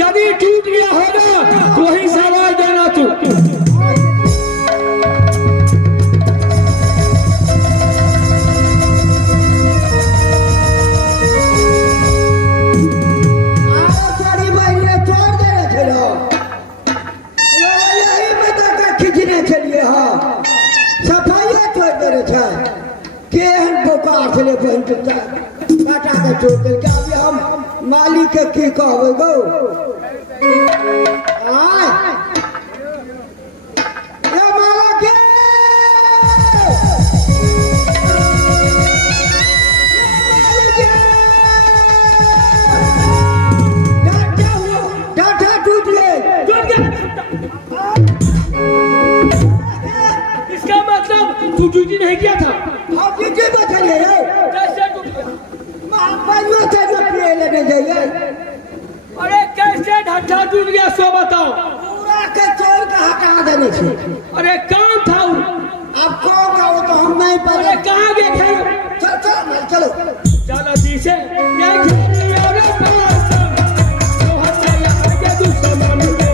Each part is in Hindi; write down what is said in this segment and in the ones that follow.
यदि टूट गया होगा तो वही सवाल देना तू। काटा के छोड़ दिल के अभी हम मालिक के की कहबे गो आय ये मालिक के डाटा टूट गया। इसका मतलब तू ड्यूटी नहीं किया था। आप ड्यूटी में चलिए लेने जाइए। अरे कैसे ढट्ठा टूट गया सो बताओ। पूरा के चोर का हटा देने से। अरे काम था वो। अब कौन का वो तो हम नहीं पता। अरे कहाँ गए थे? चलो चलो पीछे क्या खेली और तो हंसा यहाँ के दुश्मन के।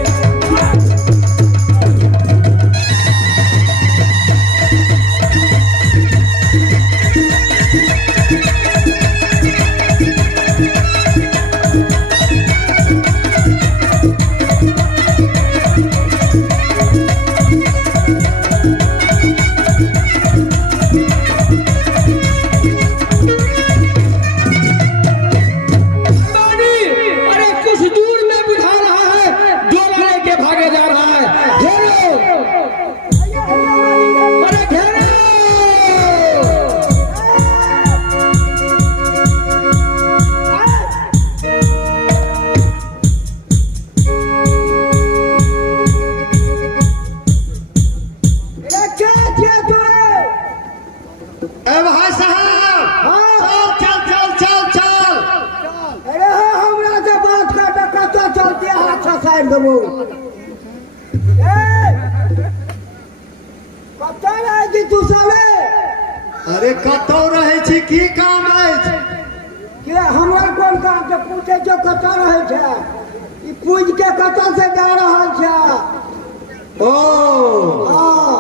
अरे कतौ रहे छी की काम है के हमरा कोन काम के पूछे जो कतौ रहे छै ई पूज के कतौ से जा रहल छै। ओ हां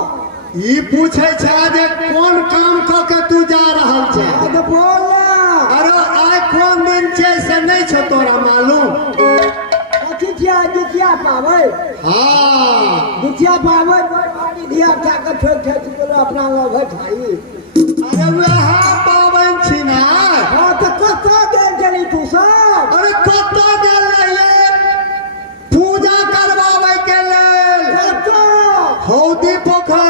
ई पूछे छै जे कोन काम क के तू जा रहल छै। तो बोल ना। अरे आइ कोन दिन छै से नहीं छ तोरा मालूम। कथि छिया जितिया पावे। हां जितिया पावे बड़ी धिया था के ठोक के अपना भठाई। अरे वह पावन छी ना। हाँ तो कत्ता गेल चली तू सब। अरे कत्ता गेल रहिए पूजा करवावे के लेल। कत्ता हौदी पोखर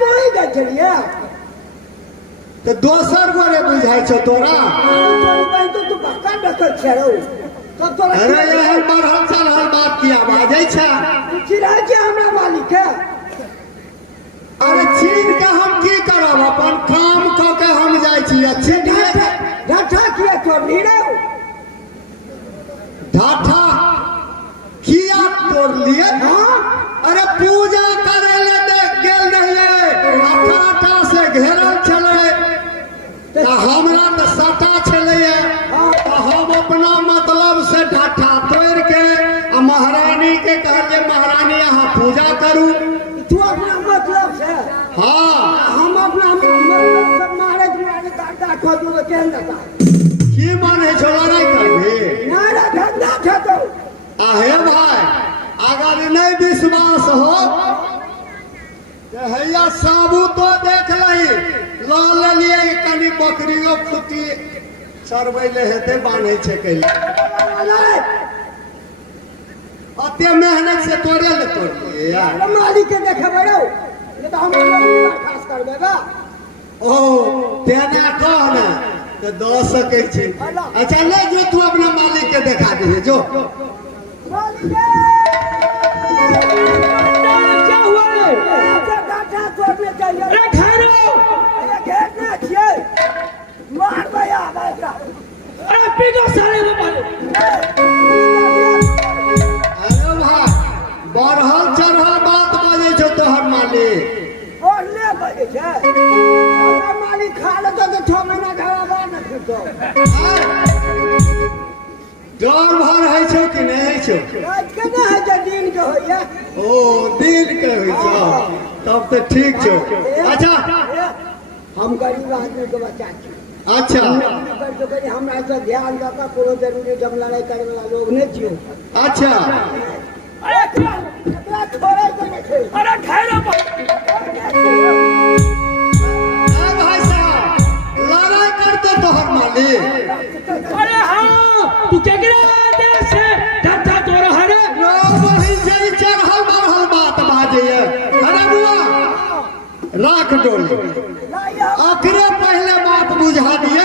तो ही गेल चलिए। तो दोसर गोरे बुझाई छ तोरा। तो तू बक्का डकर छरो तब तोरा। अरे यह बढ़ल चढ़ल बात किया बाजै छ। चिरा के हमरा मालिक है। अरे छीन के हम की करब अपन काम क के हम जाय छी। अच्छे ढाठा किया तोड़ लो। ढाठा किया तोड़ लिए। हाँ अरे पूजा करे ले देख गेल रहिए अखाटा से घेरल छले त हमरा त सटा छले। हम अपना मतलब से ढाठा तोड़ के महारानी के कहलिए महारानी यहाँ पूजा करू। तू अपना मतलब से। हाँ हम अपना मतलब से मारे काटा खोदू के केन देता की माने छो लड़ाई करबे नारा धंधा छ तो। आहे भाई अगर नहीं विश्वास हो तो हैया साबू तो देख लही लाल लिए कनी बकरियो खुटी चरबै ले हेते बान्हे छै कैले। अते मेहनत से तोड़े ले तोड़िए यार। मालिक के देखेबे रौ ये तो हम खास करबे बा। ओ तेना कह ना तो दो सके छी। अच्छा ले जो तू अपना मालिक के दिखा दे जो। मालिक क्या हुआ है? डाटा तोड़ने चाहिए। अरे घेरो ये घेरना चाहिए मार भैया बैठा। अरे पीटो सारे को मारो। बढ़ल चढ़ल बात बाजे छो तोहर मालिक। ओले बाजे छै हमरा मालिक खा ले तो 6 महीना घरवा न खेतो। डर भर है छो कि नहीं है छो? रात के ना है जे दिन के होइए। ओ दिन के होइ छो, तब तो ठीक छो। अच्छा हम गरीब आदमी के बच्चा छी। अच्छा हमरा से ध्यान रखा, कोनो जरूरी जब लड़ाई करे वाला लोग नहीं छियो। अच्छा अरे एकरा छोड़े के नहीं छै। अरे खैरो भाई साहब लड़ाई करते तोहर मालिक। अरे हाँ तू केकरा देश से धत्ता तोरा हरे रो बहिन जई चढ़ल बढ़ल बात बाजे। अरे बुआ राख डोली, आखिरे पहले बात बुझा दिए।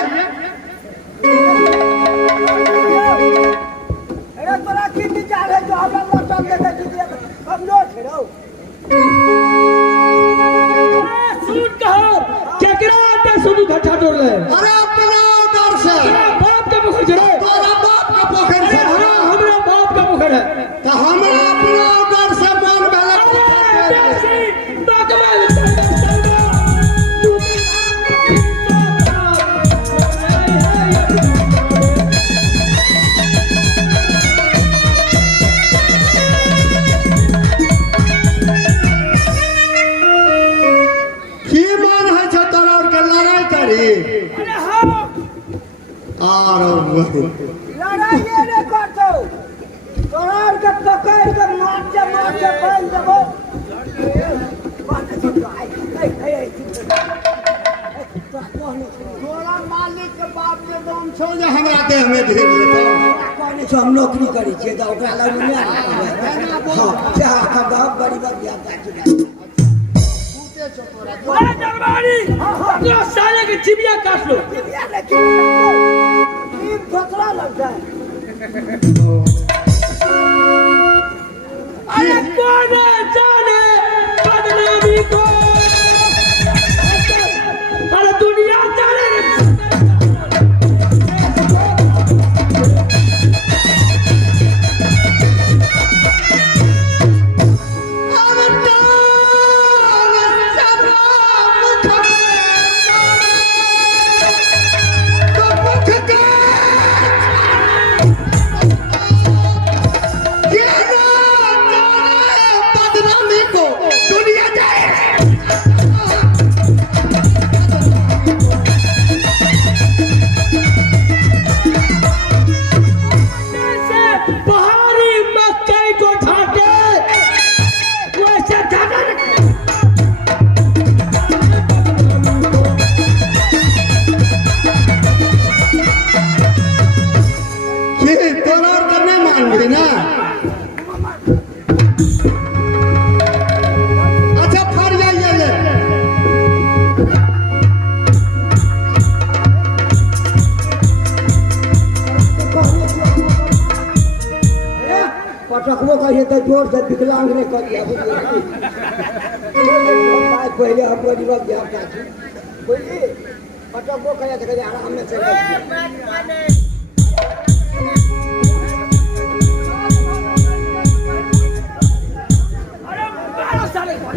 अरे तोरा की विचार है जो हमरा लटक देते दीदी हम नो छेड़ो। सुन कहो केकरा आटे सुनु धत्ता तोड़ ले। अरे अपना डर से बाप का मुखर जड़े तोरा बाप का पोखर से। हाँ हमरा बाप का मुखर है। तो हमरा अपना डर से मन भेला की मन है छो तोरा और के लड़ाई करी। आरो लड़ाई ये करतो, तोरा के पकड़ के मार के बंद देबो। तोरा मालिक के बाप के दम छो जे हमरा देह में ढील लेतो। कहने छो हम नौकरी करी छियै त ओकरा लग नहीं आना। हां जा खबर बड़ी बात या बात। अरे दरबारी अपना साले की चिबिया काट लो। खतरा लगता है। अरे कौन जाने बदनामी को। अरे दुनिया जाने पहाड़ी मकई को ढाटे वैसे ढाटा तोरा और करने मान गए ना। अच्छा फर जाइए ले। पटकबो कहिए तो जोर से विकलांग नहीं कर दिया। पहले हम गरीब बिहार का छी बोलिए पटकबो कहिए तो आराम में से अरे मारो साले को।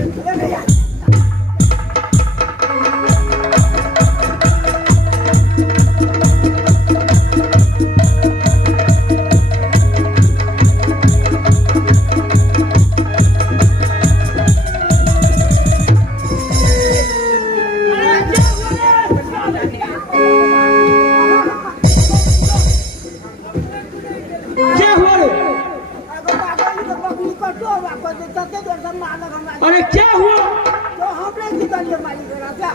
क्या हुआ रे? अरे क्या हुआ? तो हमने निकलिए मालिक राजा।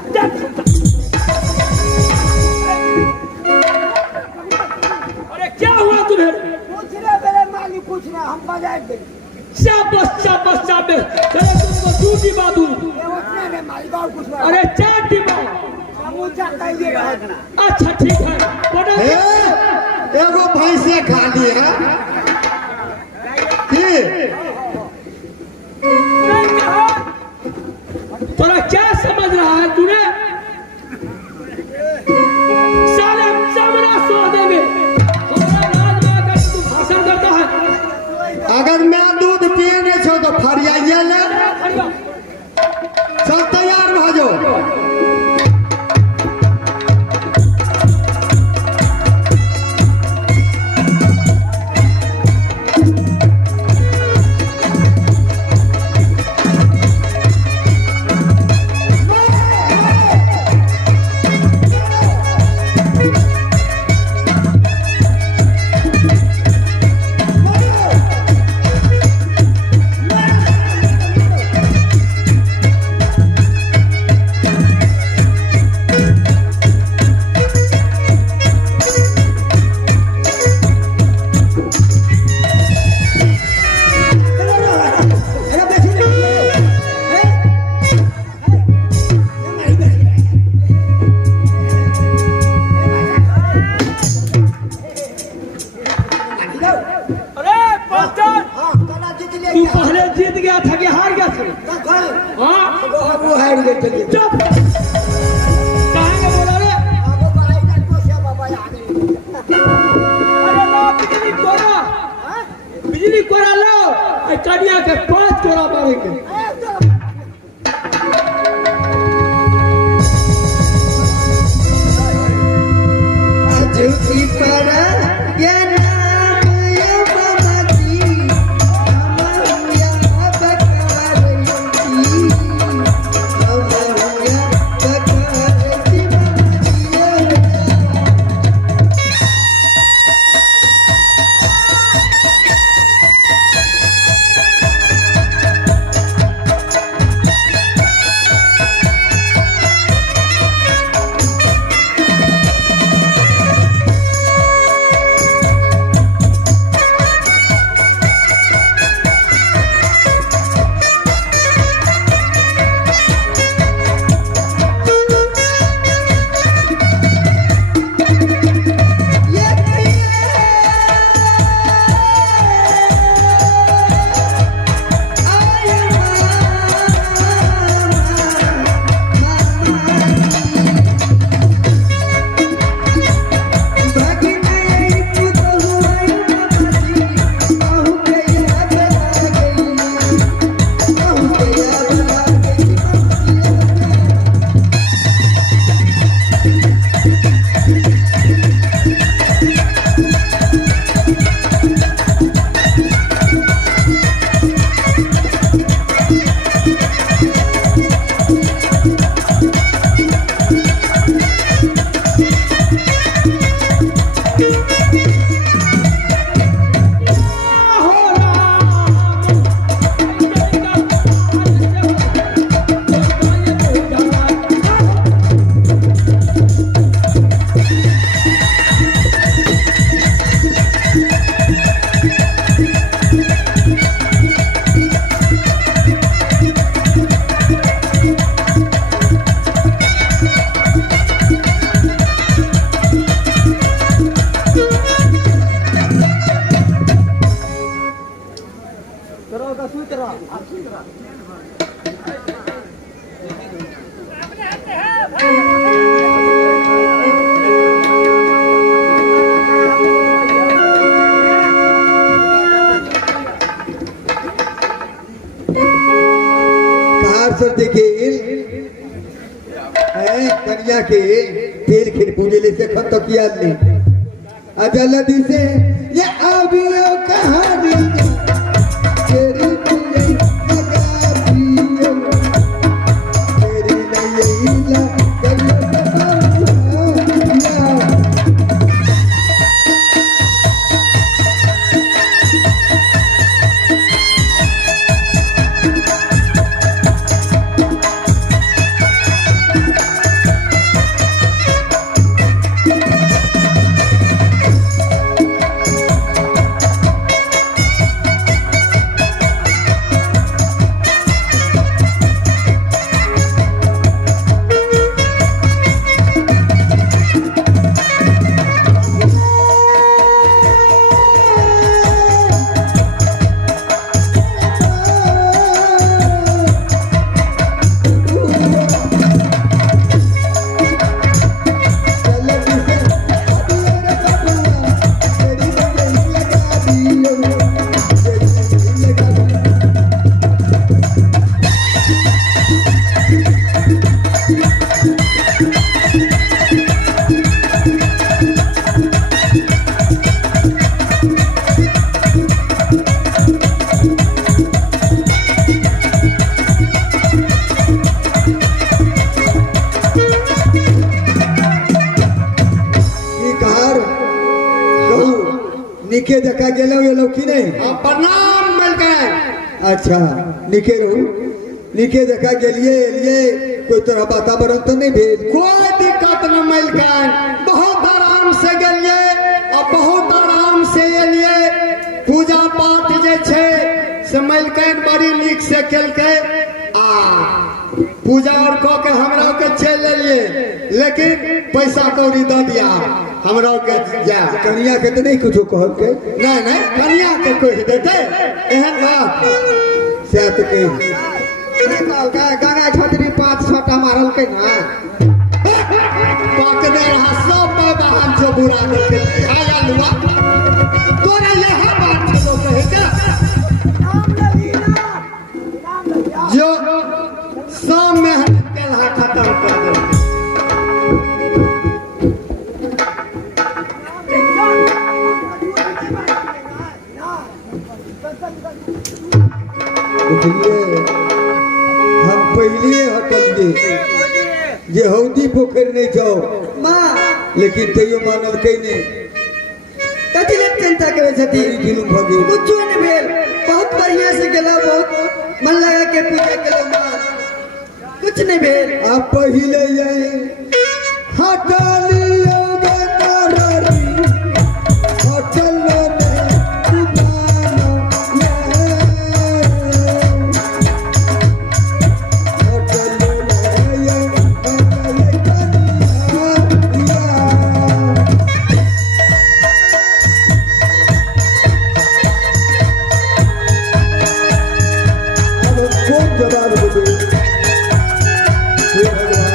अरे क्या हुआ तुम्हें? कुछ नहीं मेरे मालिक कुछ नहीं हम बजाए थे। शाबाश शाबाश शाबाश। चलो तुमको दूसरी बात दूं। ये उतने नहीं मालिक और कुछ नहीं। अरे चार डिब्बा। समूचा कहिए अच्छा ठीक है। बड़ा एगो भैंसे खाली है की? तोरा क्या समझ रहा है तूने? साले सामना सो देंगे। हमारा राज में आकर तू भाषण करता है। अगर मैं दूध पिए नहीं छो तो फरियाइए ले। सब तैयार भाजो। पहले झुकी पर ये नाम ये ममती हमरिया बकारती हमरिया बकारती सब देखिए कन्या के तेल खिर पूजे ले से खत किया ले अजलदी से ये अबियो कहानी तेरी पूरे लगा दियो तेरी नैया निके देखा गेलो ये लौकी नहीं प्रणाम मिलकर अच्छा निके रहू निके देखा गेलिए लिए कोई तरह वातावरण तो नहीं भेल कोई दिक्कत न मिलकर बहुत आराम से गेलिए और बहुत आराम से एलिए पूजा पाठ जे छे से मिलकर बड़ी नीक से केलके आ पूजा और कह के हमरा के चल एलिए लेकिन पैसा कौड़ी दे दिया हमरा के जा कन्या के तो नहीं कुछ कह के नहीं कन्या के कोई देते एहन बात से तो कह गंगा छतरी 5 छटा मारल के ना पकड़े रहा सब बाहर से बुरा करके आया लुआ तोरा यहां बात छलो कहे का कर नहीं जाओ माँ लेकिन तैयो मानल कई नहीं कथी ले चिंता करे छथि जुलूम भगे कुछो नहीं भेल बहुत बढ़िया से गेलो बहुत मन लगा के पूजा केलो माँ कुछ नहीं भेल आप पहिले जाए हटालियो बेतारी अचलो में सुनानो अचलो में ये अब कौन जवाब दे हे भगवान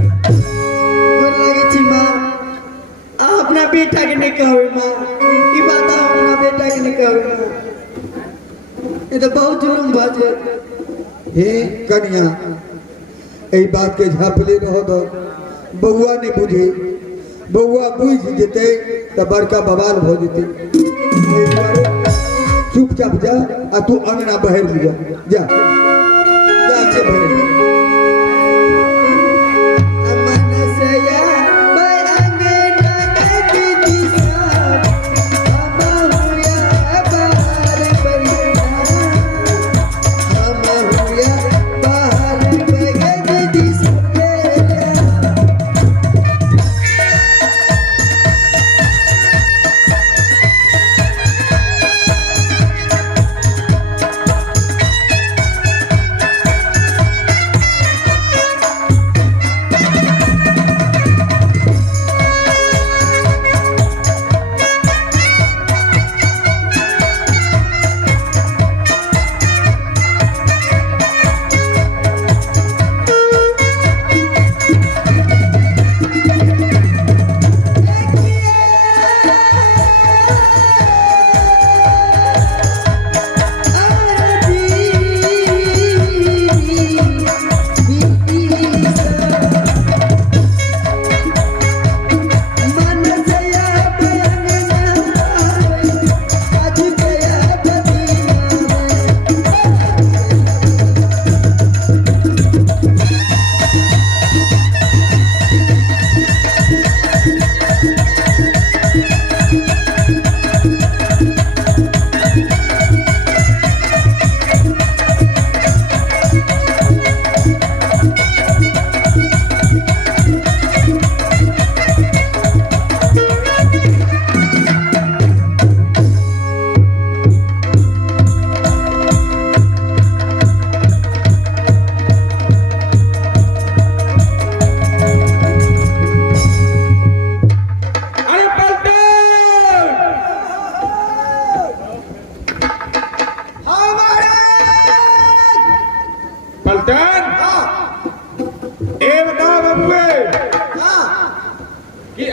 गोर लगे छी माँ आ अपना बेटा के नहीं कहवे माँ ई बात आ अपना बेटा के नहीं कहवे माँ ये तो बहुत जुलुम बाजे हे कन्या एहि बात के झाँपले रह दो बउआ नहीं बुझे बउआ बुझ जेते तो बड़का बवाल हो जेते एहि दुआरे चुपचाप जा आ तू अंगना बहर लिया जा से बहर मनसया बरंगना के दिशा हमहुया बाहर बगना हमहुया बाहर बगना दिशा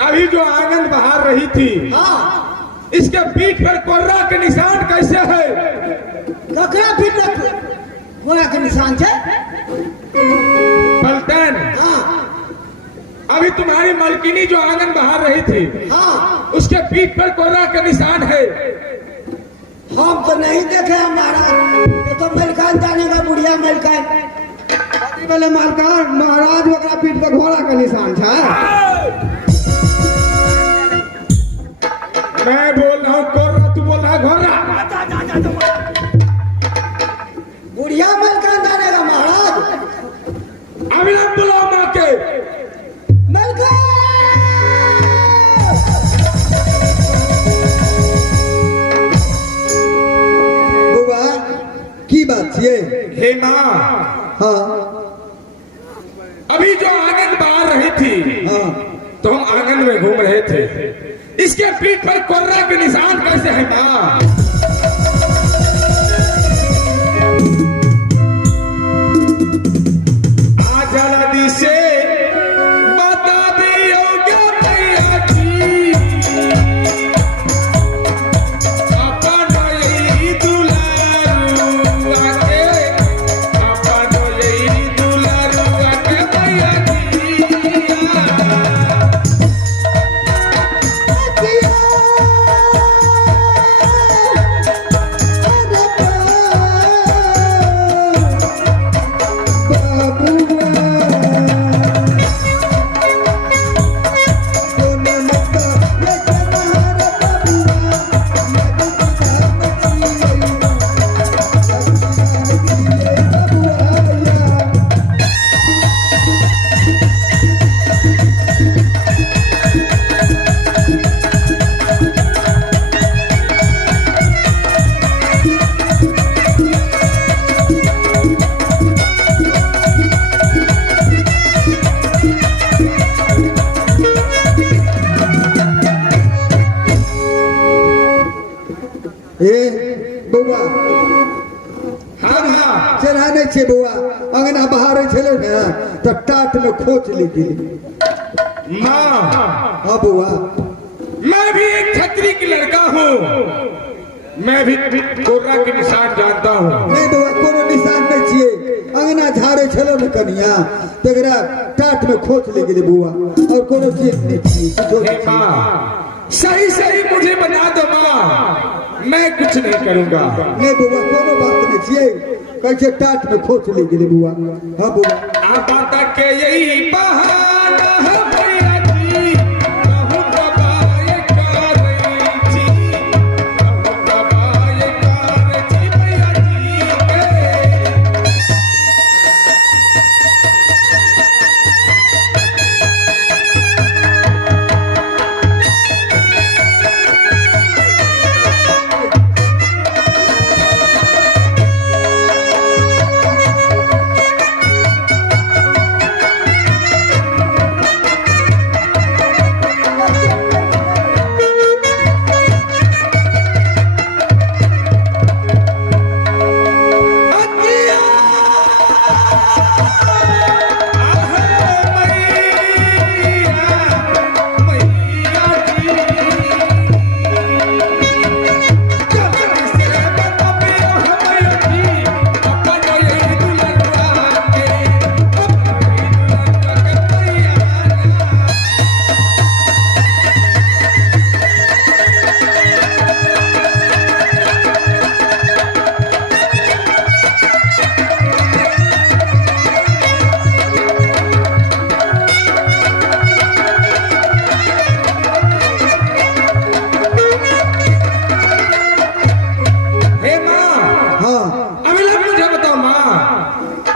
अभी जो आनंद बहार रही थी इसके पीठ पर कोर्रा के निशान कैसे है? ककरा पीठ पर कोर्रा के निशान है? पलटन अभी तुम्हारी मलकिनी जो आंगन बहार रही थी उसके पीठ पर कोर्रा का निशान है। हम तो नहीं देखे महाराज, ये तो मलकान जानेगा, बुढ़िया मलकान वाले मालकान महाराज वगैरह पीठ पर घोड़ा का निशान था। मैं बोल रहा हूँ कोर्रा, तू बोल रहा है घोड़ा। बुढ़िया या मलकान जानेगा महाराज। अविलंब बुलाओ माँ के। मलकान बउआ की बात ये? हे माँ, हाँ अभी जो आंगन बाहर रही थी, हाँ तो हम आंगन में घूम रहे थे। इसके पीठ पर कोर्रा के निशान कैसे है माँ? आज जल्दी से बता दियोगे भैया जी, अपन यही दुलारुआ के, अपन यही दुलारुआ के भैया जी। बउआ हाँ हाँ, चढ़ाने छे बउआ अंगना बाहर छले ने तो टाट में खोच ली गेली। माँ हाँ बउआ मैं भी एक छतरी की लड़का हूँ, मैं भी कोर्रा के निशान जानता हूँ। नहीं बउआ कोनो निशान नहीं छिए। अंगना झाड़े छलो ने कनिया तेरा टाट में खोच ले गेली बउआ और कोनो चीज नहीं छिए कुछो हे नहीं छिए। माँ, सही सही मुझे बता दो माँ, मैं कुछ नहीं करूँगा। नहीं बउआ कोनो बात नहीं छिए कैसे टाट में खोच ले गेली बउआ। हाँ बउआ आप तक के यही बहाना है भैया जी, कहूँ कबाए कार जी, कहूँ कबाए कार जी भैया जी के।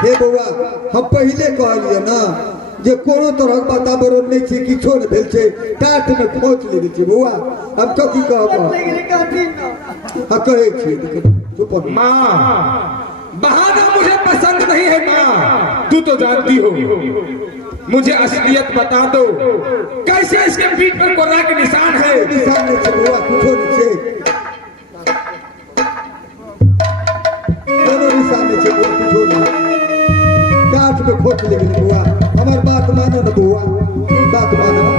हे बउआ हम पहले कहलिए ना जे कोनो तरह वातावरण नहीं छे किछो नहीं भेल छे टाट में खोच ले छे बउआ हम तो की कहब हां कहे छी चुप हो माँ, बहाना मुझे पसंद नहीं है माँ, तू तो जानती हो। मुझे असलियत बता दो, कैसे इसके पीठ पर कोर्रा के निशान है? निशान नहीं छे बउआ कुछो नहीं छे कोनो निशान नहीं छे बउआ कुछो नहीं टाट में खोच ले बउआ हमार बात मानो ना बउआ बात मानो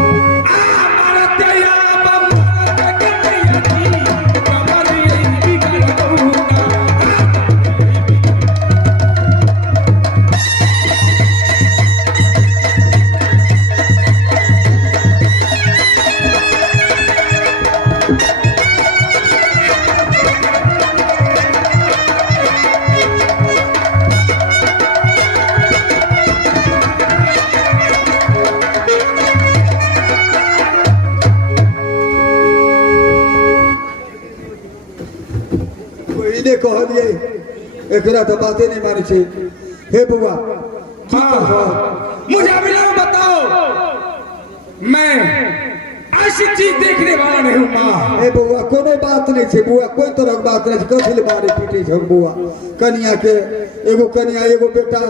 एकरा तो बातें नहीं मानी छे। हे बुआ की कहबो? मुझे अभिलाव बताओ, मैं ऐसी चीज देखने वाला नहीं हूँ माँ। हे बुआ कोनो बात नहीं छे बुआ, कोई तरह के बात नहीं छे। कथी मारे पीटे छे बुआ? कन्या के एगो कन्या एगो बेटा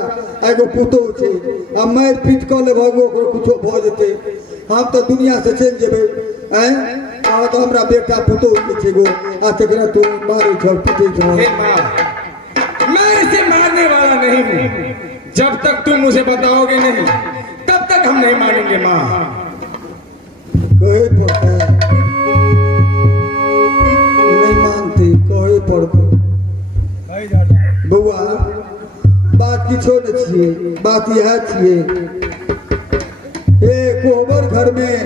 एगो पुतोह छे, आ मार पीट क ले भगो कुछो भ जेते, हम तो दुनिया से चल जेबे हैं। आ तो हमरा बेटा पुतोह के छे गो, आ तकरा तू मारे छ पीटे छ। हे माँ, मैं इसे मारने वाला नहीं हूँ। जब तक तुम मुझे बताओगे नहीं तब तक हम नहीं मानेंगे माँ। कहे पड़ता नहीं मानती, कहे पड़ते बउआ। बात किछो न छिए, बात यह छिए ए कोहबर घर में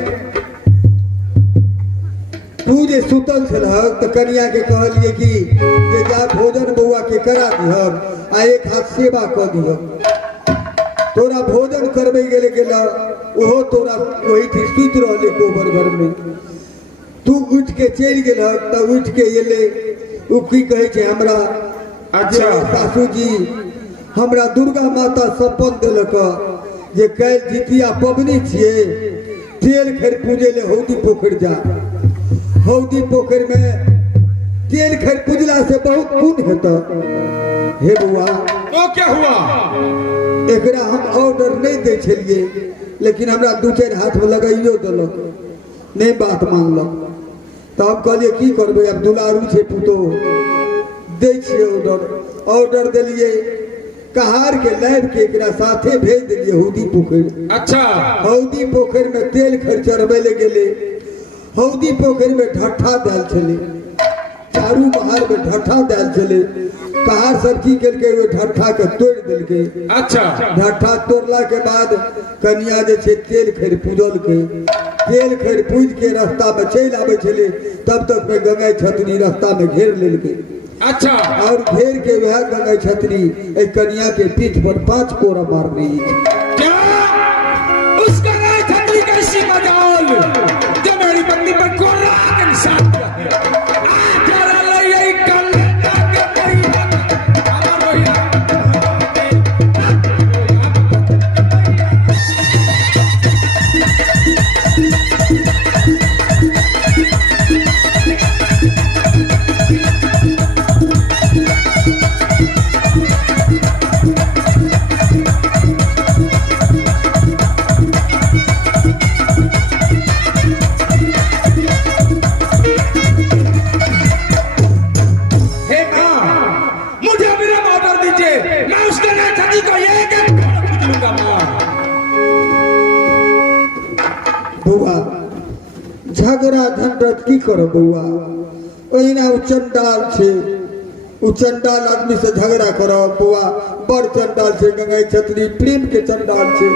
तू जे सुतल छलहक त कन्या के कहलिए कि जे जा भोजन बउआ के करा दिहब आ एक हाथ सेवा क दिहब। तोरा भोजन करबे गेले गेला ओहो तोरा वही थी सुत रहले कोहबर घर में। तू उठ के चल गेलहक त उठ के एले उ की कहे छे हमरा अच्छा सासू जी हमरा दुर्गा माता सपन देलक जे काल जितिया पबनी छिए, तेल खैर पूजे ले हौदी पोखर जा। हौदी पोखर में तेल खैर पूजला से बहुत पुण्य हेता। हे बुआ तो क्या हुआ? एकरा हम ऑर्डर नहीं दे छलिए, लेकिन हमरा दू चार हाथ में लगाइयो देलक, नहीं बात मानलक। तब कहलिए की करबे, अब दुलारू छे पुतोह दे छिए ऑर्डर। ऑर्डर देलिए कहार के लाइव के एकरा साथे भेज दिलिए हौदी पोखर। अच्छा हौदी पोखर में तेल खर चढ़बे ले गेले। हौदी पोखर में ढट्ठा दाल छले, चारू बहार में ढट्ठा दाल छले। कहार सब की केलके ओइ ढट्ठा के तोड़ देलके। अच्छा ढट्ठा तोड़ला के बाद कन्या जे छे तेल खैर पूजल के। तेल खैर पूज के रास्ता में चल आवे छले, तब तक में गंगा छतरी रास्ता में घेर लेलके। अच्छा और घेर के वह गंगा छतरी एक कन्या के पीठ पर 5 कोरा मार रही है। क्या उसका नाम छतरी कैसी मजाल जो मेरी पत्नी पर कोरा के निशान किया है? तेरा लई कल के कोई हमारो यार बउआ झगड़ा झंझट की करो बउआ? ओहिना उ चंडाल छे, उ चंडाल आदमी से झगड़ा करो बउआ। बड़ चंडाल छे, गंगा छतरी प्रेम के चंडाल छे।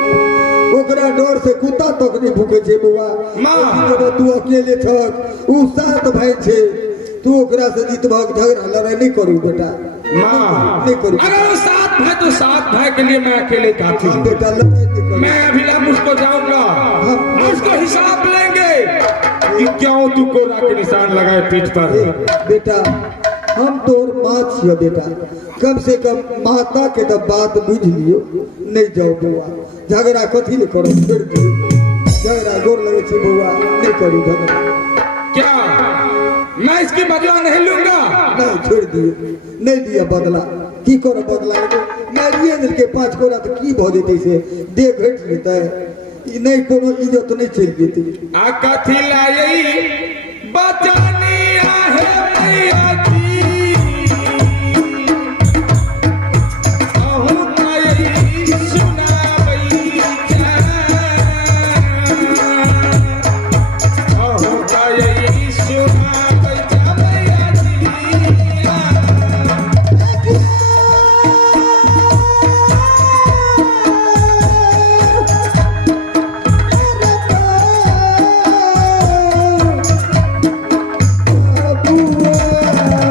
ओकरा डर से कुत्ता तक नहीं भूखे छे बउआ। माँ तू अकेले छक, उ 7 भाई छे, तू ओकरा से जीतबक। झगड़ा लड़ाई नहीं करू बेटा, माँ नहीं करू अगर वो 7 भाई तो 7 भाई के लिए मैं अकेले काफी हूँ। बेटा, लड़ाई नहीं करू। मैं अभिलाष उसको जाऊंगा, उसको हिसाब लेंगे कि क्यों तू कोरा के निशान लगाए पीठ पर। बेटा हम तोर माँ छियो बेटा, कम से कम माता के तो बात बुझ लियो। नहीं जाओ बउआ, झगड़ा कथी ले करो, छोड़ दियो झगड़ा। गोर लगे छे बउआ, नहीं करू झगड़ा। क्या मैं इसकी बदला नहीं लूंगा? नहीं, छोड़ दियो, नहीं दिया बदला। की करो बदला? मारिए दिल के 5 कोरा तो की भ जेते से दे घट जेते, नहीं कोनो इज्जत नहीं चल जेते। आ कथी लाई बचानी आहे मैया की, अहू कई सुनाबई जा, अहू कई सुनाबई जा मैया जी। बउआ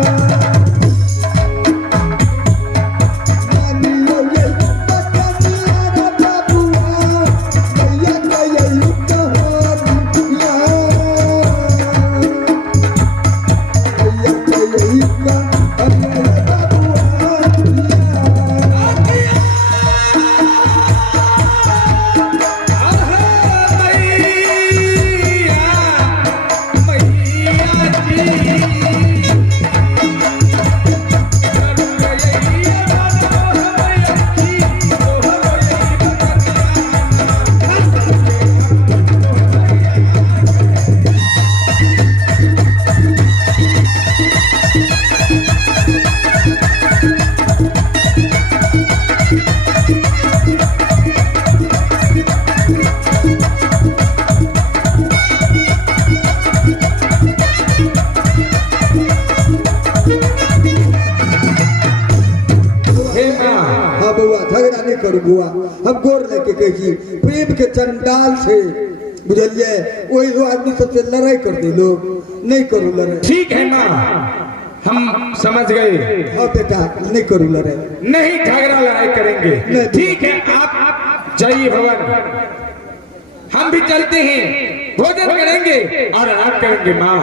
हाँ बउआ झगड़ा नहीं करू बुआ, हम गोर लेके कही छी प्रेम के चंडाल से बुझलिए, वही दो आदमी सबसे लड़ाई कर दे लोग, नहीं करू लड़ाई। ठीक है माँ, हम समझ गए। हाँ बेटा नहीं करू लड़ाई, नहीं झगड़ा लड़ाई करेंगे। नहीं। ठीक है, आप जाइए भवन, हम भी चलते हैं, भोजन करेंगे और आराम करेंगे। माँ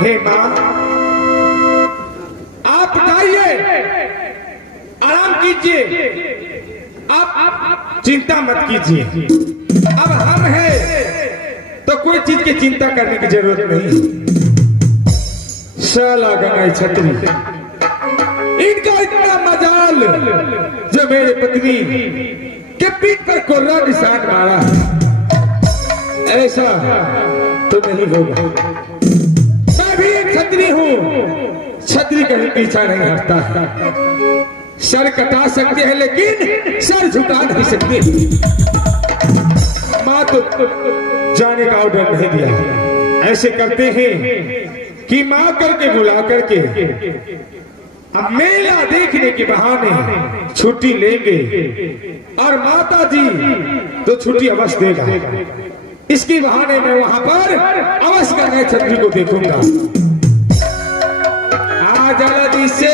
हे माँ, आप जाइए, आराम कीजिए, आप चिंता मत कीजिए। अब हम हैं तो कोई चीज की चिंता करने की जरूरत नहीं। साला गंगाई छतरी, इनका इतना मजाल जो मेरे पत्नी के पीठ पर कोर्रा निशान मारा, ऐसा तो नहीं होगा। मैं भी एक छतरी हूँ, छतरी कहीं पीछा नहीं हटता। सर कटा सकते हैं लेकिन सर झुका नहीं सकते। माँ तो जाने का ऑर्डर नहीं दिया। ऐसे करते हैं कि माँ करके बुला करके अब मेला देखने के बहाने छुट्टी लेंगे और माता जी तो छुट्टी अवश्य देगा। इसके बहाने मैं वहां पर अवश्य गंगा छतरी को देखूंगा। आ जल्दी से